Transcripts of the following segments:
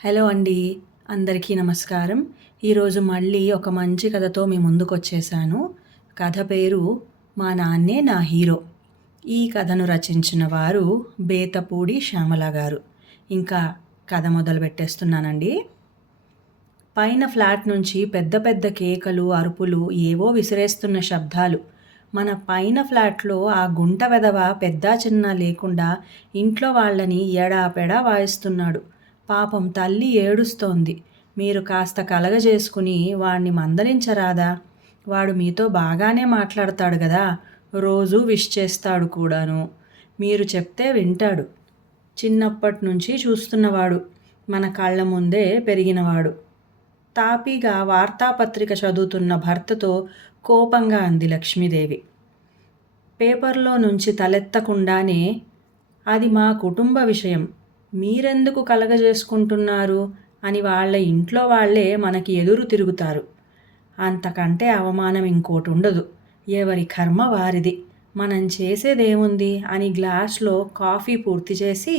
Hello అండి. అందరికీ నమస్కారం. ఈరోజు మళ్ళీ ఒక మంచి కథతో మీ ముందుకొచ్చేసాను. కథ పేరు 'మా నాన్నే నా హీరో'. ఈ కథను రచించిన వారు బేతపూడి శ్యామల గారు. ఇంకా కథ మొదలుపెట్టేస్తున్నానండి. పైన ఫ్లాట్ నుంచి పెద్ద పెద్ద కేకలు, అరుపులు, ఏవో విసిరేస్తున్న శబ్దాలు. మన పైన ఫ్లాట్లో ఆ గుంట వెధవ పెద్దా చిన్నా లేకుండా ఇంట్లో వాళ్ళని ఎడాపెడా వాయిస్తున్నాడు. పాపం తల్లి ఏడుస్తోంది. మీరు కాస్త కలగజేసుకుని వాణ్ణి మందలించరాదా? వాడు మీతో బాగానే మాట్లాడతాడు గదా, రోజూ విష్ చేస్తాడు కూడాను. మీరు చెప్తే వింటాడు. చిన్నప్పటి నుంచి చూస్తున్నవాడు. మన కళ్ళ ముందే పెరిగినవాడు. తాపీగా వార్తాపత్రిక చదువుతున్న భర్తతో కోపంగా అంది లక్ష్మీదేవి. పేపర్లో నుంచి తలెత్తకుండానే, అది మా కుటుంబ విషయం, మీరెందుకు కలగజేసుకుంటున్నారు అని వాళ్ళ ఇంట్లో వాళ్ళే మనకి ఎదురు తిరుగుతారు. అంతకంటే అవమానం ఇంకోటుండదు. ఎవరి కర్మ వారిది. మనం చేసేదేముంది అని గ్లాస్లో కాఫీ పూర్తి చేసి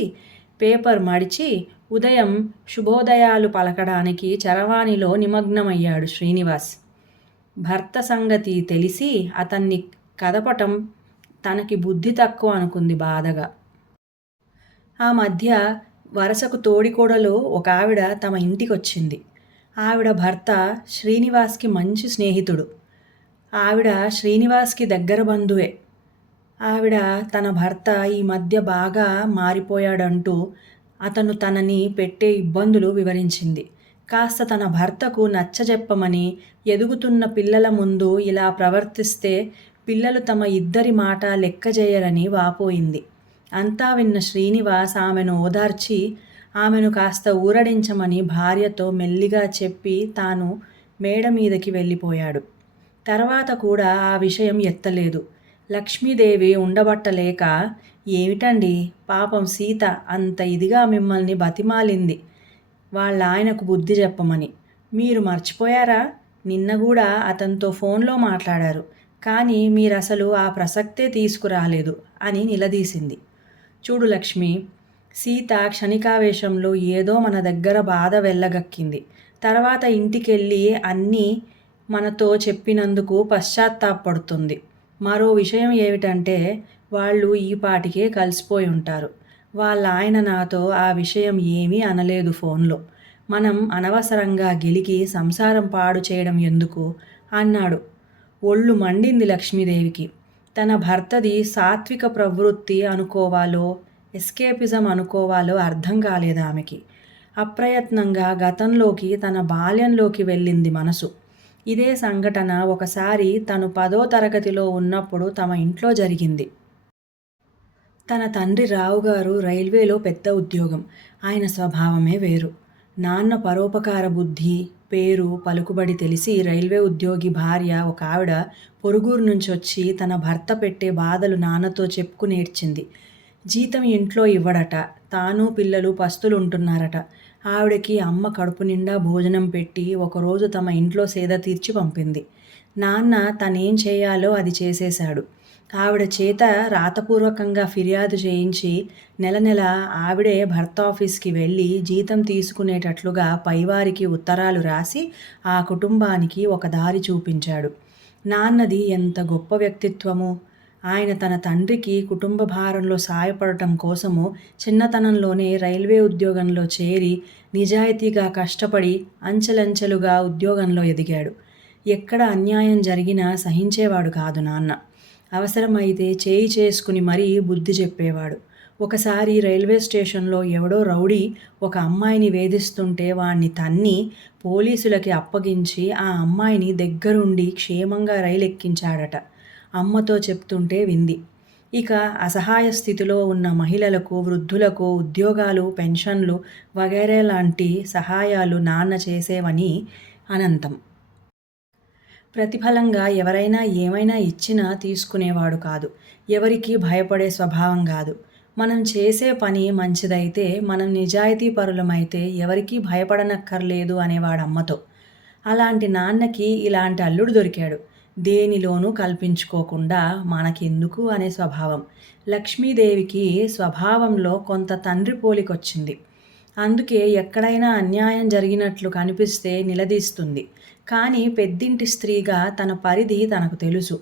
పేపర్ మడిచి ఉదయం శుభోదయాలు పలకడానికి చరవాణిలో నిమగ్నమయ్యాడు శ్రీనివాస్. భర్త సంగతి తెలిసి అతన్ని కదపటం తనకి బుద్ధి తక్కువ అనుకుంది బాధగా. ఆ మధ్య వరసకు తోడికోడలు ఒక ఆవిడ తమ ఇంటికొచ్చింది. ఆవిడ భర్త శ్రీనివాస్కి మంచి స్నేహితుడు. ఆవిడ శ్రీనివాస్కి దగ్గర బంధువే. ఆవిడ తన భర్త ఈ మధ్య బాగా మారిపోయాడంటూ అతను తనని పెట్టే ఇబ్బందులు వివరించింది. కాస్త తన భర్తకు నచ్చజెప్పమని, ఎదుగుతున్న పిల్లల ముందు ఇలా ప్రవర్తిస్తే పిల్లలు తమ ఇద్దరి మాట లెక్కజేయరని వాపోయింది. అంతా విన్న శ్రీనివాస్ ఆమెను ఓదార్చి ఆమెను కాస్త ఊరడించమని భార్యతో మెల్లిగా చెప్పి తాను మేడ మీదకి వెళ్ళిపోయాడు. తర్వాత కూడా ఆ విషయం ఎత్తలేదు. లక్ష్మీదేవి ఉండబట్టలేక, ఏమిటండి పాపం సీత అంత ఇదిగా మిమ్మల్ని బతిమాలింది వాళ్ళ ఆయనకు బుద్ధి చెప్పమని. మీరు మర్చిపోయారా? నిన్న కూడా అతనితో ఫోన్లో మాట్లాడారు, కానీ మీరసలు ఆ ప్రసక్తే తీసుకురాలేదు అని నిలదీసింది. చూడు లక్ష్మి, సీత క్షణికావేశంలో ఏదో మన దగ్గర బాధ వెళ్ళగక్కింది. తర్వాత ఇంటికెళ్ళి అన్నీ మనతో చెప్పినందుకు పశ్చాత్తాపడుతుంది. మరో విషయం ఏమిటంటే, వాళ్ళు ఈ పాటికే కలిసిపోయి ఉంటారు. వాళ్ళ ఆయన నాతో ఆ విషయం ఏమీ అనలేదు ఫోన్లో. మనం అనవసరంగా గెలికి సంసారం పాడు చేయడం ఎందుకు అన్నాడు. ఒళ్ళు మండింది లక్ష్మీదేవికి. తన భర్తది సాత్విక ప్రవృత్తి అనుకోవాలో, ఎస్కేపిజం అనుకోవాలో అర్థం కాలేదు ఆమెకి. అప్రయత్నంగా గతంలోకి, తన బాల్యంలోకి వెళ్ళింది మనసు. ఇదే సంఘటన ఒకసారి తను 10వ తరగతిలో ఉన్నప్పుడు తమ ఇంట్లో జరిగింది. తన తండ్రి రావుగారు రైల్వేలో పెద్ద ఉద్యోగం. ఆయన స్వభావమే వేరు. నాన్న పరోపకార బుద్ధి, పేరు, పలుకుబడి తెలిసి రైల్వే ఉద్యోగి భార్య ఒక ఆవిడ పొరుగురు నుంచి వచ్చి తన భర్త పెట్టే బాధలు నాన్నతో చెప్పుకునేడ్చింది. జీతం ఇంట్లో ఇవ్వడట, తాను పిల్లలు పస్తులుంటున్నారట. ఆవిడకి అమ్మ కడుపు నిండా భోజనం పెట్టి ఒకరోజు తమ ఇంట్లో సేద తీర్చి పంపింది. నాన్న తనేం చేయాలో అది చేసేశాడు. ఆవిడ చేత రాతపూర్వకంగా ఫిర్యాదు చేయించి నెల నెల ఆవిడే భర్త ఆఫీస్కి వెళ్ళి జీతం తీసుకునేటట్లుగా పైవారికి ఉత్తరాలు రాసి ఆ కుటుంబానికి ఒక దారి చూపించాడు. నాన్నది ఎంత గొప్ప వ్యక్తిత్వము! ఆయన తన తండ్రికి కుటుంబ భారంలో సాయపడటం కోసము చిన్నతనంలోనే రైల్వే ఉద్యోగంలో చేరి నిజాయితీగా కష్టపడి అంచెలంచెలుగా ఉద్యోగంలో ఎదిగాడు. ఎక్కడ అన్యాయం జరిగినా సహించేవాడు కాదు నాన్న. అవసరమైతే చేయి చేసుకుని మరీ బుద్ధి చెప్పేవాడు. ఒకసారి రైల్వే స్టేషన్లో ఎవడో రౌడీ ఒక అమ్మాయిని వేధిస్తుంటే వాణ్ణి తన్ని పోలీసులకి అప్పగించి ఆ అమ్మాయిని దగ్గరుండి క్షేమంగా రైలు ఎక్కించాడట. అమ్మతో చెప్తుంటే వింది. ఇక అసహాయ స్థితిలో ఉన్న మహిళలకు, వృద్ధులకు ఉద్యోగాలు, పెన్షన్లు వగైరా లాంటి సహాయాలు నాన్న చేసేవని అనంతం. ప్రతిఫలంగా ఎవరైనా ఏమైనా ఇచ్చినా తీసుకునేవాడు కాదు. ఎవరికీ భయపడే స్వభావం కాదు. మనం చేసే పని మంచిదైతే, మనం నిజాయితీ పరులమైతే ఎవరికీ భయపడనక్కర్లేదు అనేవాడు అమ్మతో. అలాంటి నాన్నకి ఇలాంటి అల్లుడు దొరికాడు. దేనిలోనూ కల్పించుకోకుండా మనకెందుకు అనే స్వభావం. లక్ష్మీదేవికి స్వభావంలో కొంత తండ్రి పోలికొచ్చింది. అందుకే ఎక్కడైనా అన్యాయం జరిగినట్లు కనిపిస్తే నిలదీస్తుంది. కానీ పెద్దింటి స్త్రీగా తన పరిధి తనకు తెలుసు.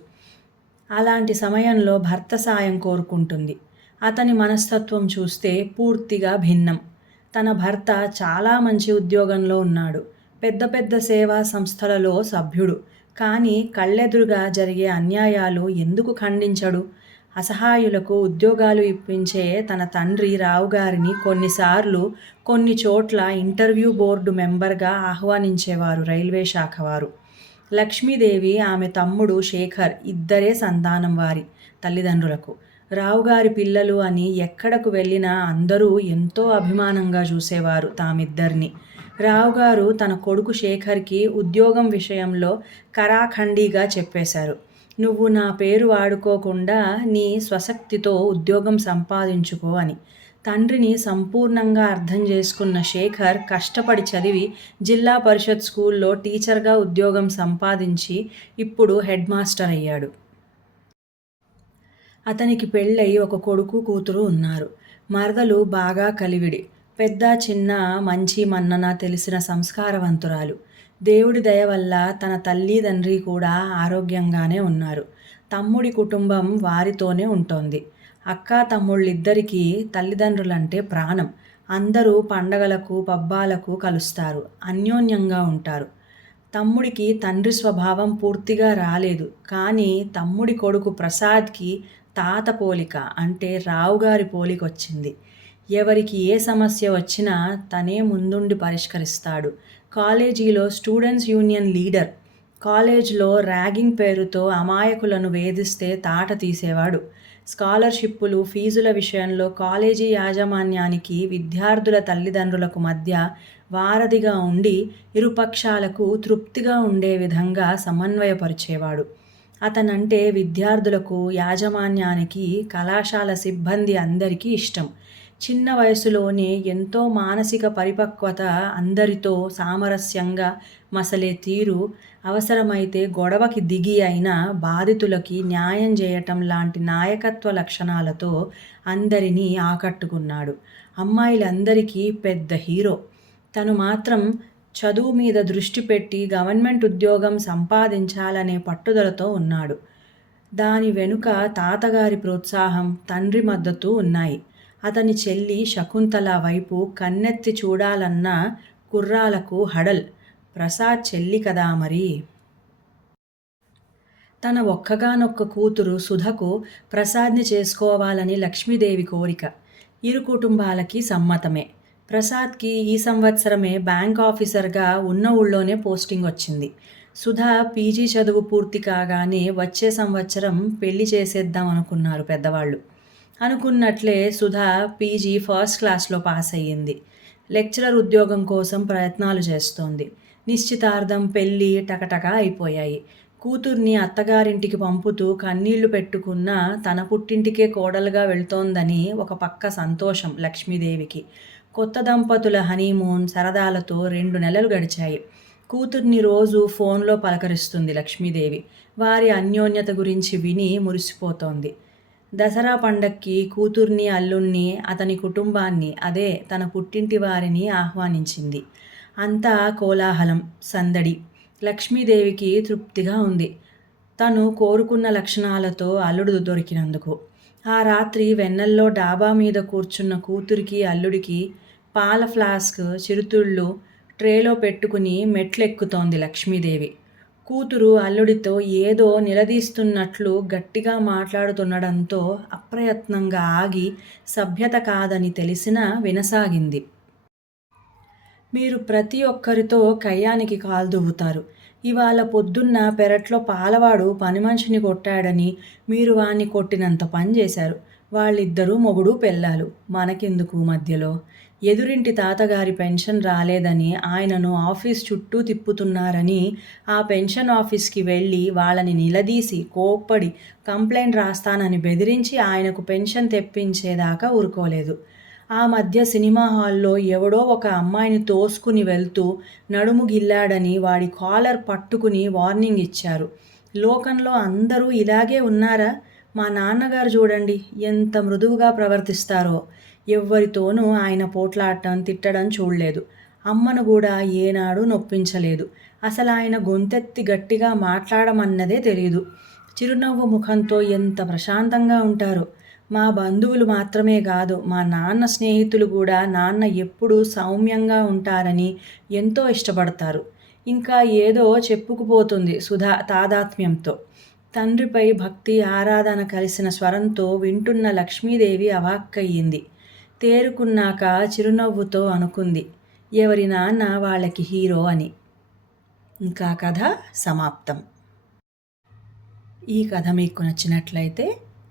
అలాంటి సమయంలో భర్త సాయం కోరుకుంటుంది. అతని మనస్తత్వం చూస్తే పూర్తిగా భిన్నం. తన భర్త చాలా మంచి ఉద్యోగంలో ఉన్నాడు. పెద్ద పెద్ద సేవా సంస్థలలో సభ్యుడు. కానీ కళ్ళెదురుగా జరిగే అన్యాయాలు ఎందుకు ఖండించడు? అసహాయులకు ఉద్యోగాలు ఇప్పించే తన తండ్రి రావుగారిని కొన్నిసార్లు కొన్ని చోట్ల ఇంటర్వ్యూ బోర్డు మెంబర్గా ఆహ్వానించేవారు రైల్వే శాఖ వారు. లక్ష్మీదేవి, ఆమె తమ్ముడు శేఖర్ ఇద్దరే సంతానం వారి తల్లిదండ్రులకు. రావుగారి పిల్లలు అని ఎక్కడకు వెళ్ళినా అందరూ ఎంతో అభిమానంగా చూసేవారు తామిద్దరిని. రావుగారు తన కొడుకు శేఖర్కి ఉద్యోగం విషయంలో కరాఖండిగా చెప్పేశారు. నువ్వు నా పేరు వాడుకోకుండా నీ స్వశక్తితో ఉద్యోగం సంపాదించుకో అని. తండ్రిని సంపూర్ణంగా అర్థం చేసుకున్న శేఖర్ కష్టపడి చదివి జిల్లా పరిషత్ స్కూల్లో టీచర్గా ఉద్యోగం సంపాదించి ఇప్పుడు హెడ్ మాస్టర్ అయ్యాడు. అతనికి పెళ్ళై ఒక కొడుకు కూతురు ఉన్నారు. మరదలు బాగా కలివిడి. పెద్ద చిన్న మంచి మన్నన తెలిసిన సంస్కారవంతురాలు. దేవుడి దయ వల్ల తన తల్లి తండ్రి కూడా ఆరోగ్యంగానే ఉన్నారు. తమ్ముడి కుటుంబం వారితోనే ఉంటోంది. అక్క తమ్ముళ్ళిద్దరికీ తల్లిదండ్రులంటే ప్రాణం. అందరూ పండగలకు పబ్బాలకు కలుస్తారు. అన్యోన్యంగా ఉంటారు. తమ్ముడికి తండ్రి స్వభావం పూర్తిగా రాలేదు. కానీ తమ్ముడి కొడుకు ప్రసాద్కి తాత పోలిక అంటే రావుగారి పోలికొచ్చింది. ఎవరికి ఏ సమస్య వచ్చినా తనే ముందుండి పరిష్కరిస్తాడు. కాలేజీలో స్టూడెంట్స్ యూనియన్ లీడర్. కాలేజ్లో ర్యాగింగ్ పేరుతో అమాయకులను వేధిస్తే తాట తీసేవాడు. స్కాలర్షిప్పులు ఫీజుల విషయంలో కాలేజీ యాజమాన్యానికి విద్యార్థుల తల్లిదండ్రులకు మధ్య వారధిగా ఉండి ఇరుపక్షాలకు తృప్తిగా ఉండే విధంగా సమన్వయపరిచేవాడు. అతనంటే విద్యార్థులకు, యాజమాన్యానికి, కళాశాల సిబ్బంది అందరికీ ఇష్టం. చిన్న వయసులోనే ఎంతో మానసిక పరిపక్వత, అందరితో సామరస్యంగా మసలే తీరు, అవసరమైతే గొడవకి దిగి అయినా బాధితులకి న్యాయం చేయటం లాంటి నాయకత్వ లక్షణాలతో అందరినీ ఆకట్టుకున్నాడు. అమ్మాయిలందరికీ పెద్ద హీరో. తను మాత్రం చదువు మీద దృష్టి పెట్టి గవర్నమెంట్ ఉద్యోగం సంపాదించాలనే పట్టుదలతో ఉన్నాడు. దాని వెనుక తాతగారి ప్రోత్సాహం, తండ్రి మద్దతు ఉన్నాయి. అతని చెల్లి శకుంతల వైపు కన్నెత్తి చూడాలన్న కుర్రాలకు హడల్. ప్రసాద్ చెల్లి కదా మరి. తన ఒక్కగానొక్క కూతురు సుధకు ప్రసాద్ని చేసుకోవాలని లక్ష్మీదేవి కోరిక. ఇరు కుటుంబాలకి సమ్మతమే. ప్రసాద్కి ఈ సంవత్సరమే బ్యాంక్ ఆఫీసర్గా ఉన్న ఊళ్ళోనే పోస్టింగ్ వచ్చింది. సుధ పీజీ చదువు పూర్తి కాగానే వచ్చే సంవత్సరం పెళ్లి చేసేద్దాం అనుకున్నారు పెద్దవాళ్ళు. అనుకున్నట్లే సుధ పీజీ ఫస్ట్ క్లాస్లో పాస్ అయ్యింది. లెక్చరర్ ఉద్యోగం కోసం ప్రయత్నాలు చేస్తోంది. నిశ్చితార్థం, పెళ్ళి టకటకా అయిపోయాయి. కూతుర్ని అత్తగారింటికి పంపుతూ కన్నీళ్లు పెట్టుకున్న తన పుట్టింటికే కోడలుగా వెళ్తోందని ఒక పక్క సంతోషం లక్ష్మీదేవికి. కొత్త దంపతుల హనీమూన్ సరదాలతో 2 నెలలు గడిచాయి. కూతుర్ని రోజు ఫోన్లో పలకరిస్తుంది లక్ష్మీదేవి. వారి అన్యోన్యత గురించి విని మురిసిపోతోంది. దసరా పండక్కి కూతుర్ని, అల్లుణ్ణి, అతని కుటుంబాన్ని, అదే తన పుట్టింటి వారిని ఆహ్వానించింది. అంతా కోలాహలం, సందడి. లక్ష్మీదేవికి తృప్తిగా ఉంది. తను కోరుకున్న లక్షణాలతో అల్లుడు దొరికినందుకు. ఆ రాత్రి వెన్నెల్లో డాబా మీద కూర్చున్న కూతురికి, అల్లుడికి పాల ఫ్లాస్క్, చిరుతిళ్ళు ట్రేలో పెట్టుకుని మెట్లెక్కుతోంది లక్ష్మీదేవి. కూతురు అల్లుడితో ఏదో నిలదీస్తున్నట్లు గట్టిగా మాట్లాడుతుండడంతో అప్రయత్నంగా ఆగి సభ్యత కాదని తెలిసినా వినసాగింది. మీరు ప్రతి ఒక్కరితో కయ్యానికి కాల్దువ్వుతారు. ఇవాళ పొద్దున్న పెరట్లో పాలవాడు పనిమనిషిని కొట్టాడని మీరు వాణ్ణి కొట్టినంత పని చేశారు. వాళ్ళిద్దరూ మొగుడు పెళ్ళాలు. మనకెందుకు మధ్యలో? ఎదురింటి తాతగారి పెన్షన్ రాలేదని ఆయనను ఆఫీస్ చుట్టూ తిప్పుతున్నారని ఆ పెన్షన్ ఆఫీస్కి వెళ్ళి వాళ్ళని నిలదీసి కోప్పడి కంప్లైంట్ రాస్తానని బెదిరించి ఆయనకు పెన్షన్ తెప్పించేదాకా ఊరుకోలేదు. ఆ మధ్య సినిమా హాల్లో ఎవడో ఒక అమ్మాయిని తోసుకుని వెళ్తూ నడుము గిల్లాడని వాడి కాలర్ పట్టుకుని వార్నింగ్ ఇచ్చారు. లోకంలో అందరూ ఇలాగే ఉన్నారా? మా నాన్నగారు చూడండి ఎంత మృదువుగా ప్రవర్తిస్తారో. ఎవ్వరితోనూ ఆయన పోట్లాడటం, తిట్టడం చూడలేదు. అమ్మను కూడా ఏనాడూ నొప్పించలేదు. అసలు ఆయన గొంతెత్తి గట్టిగా మాట్లాడమన్నదే తెలీదు. చిరునవ్వు ముఖంతో ఎంత ప్రశాంతంగా ఉంటారో. మా బంధువులు మాత్రమే కాదు, మా నాన్న స్నేహితులు కూడా నాన్న ఎప్పుడూ సౌమ్యంగా ఉంటారని ఎంతో ఇష్టపడతారు. ఇంకా ఏదో చెప్పుకుపోతుంది సుధా తాదాత్మ్యంతో. తండ్రిపై భక్తి, ఆరాధన కలిసిన స్వరంతో వింటున్న లక్ష్మీదేవి అవాక్కయ్యింది. తేరుకున్నాక చిరునవ్వుతో అనుకుంది, ఎవరి నాన్న వాళ్ళకి హీరో అని. ఇంకా కథ సమాప్తం. ఈ కథ మీకు నచ్చినట్లయితే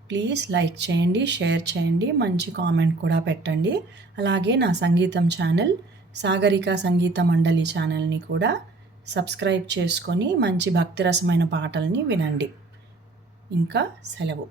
ప్లీజ్ లైక్ చేయండి, షేర్ చేయండి, మంచి కామెంట్ కూడా పెట్టండి. అలాగే నా సంగీతం ఛానల్ సాగరిక సంగీత మండలి ఛానల్ని కూడా సబ్స్క్రైబ్ చేసుకొని మంచి భక్తిరసమైన పాటల్ని వినండి. ఇంకా సెలవు.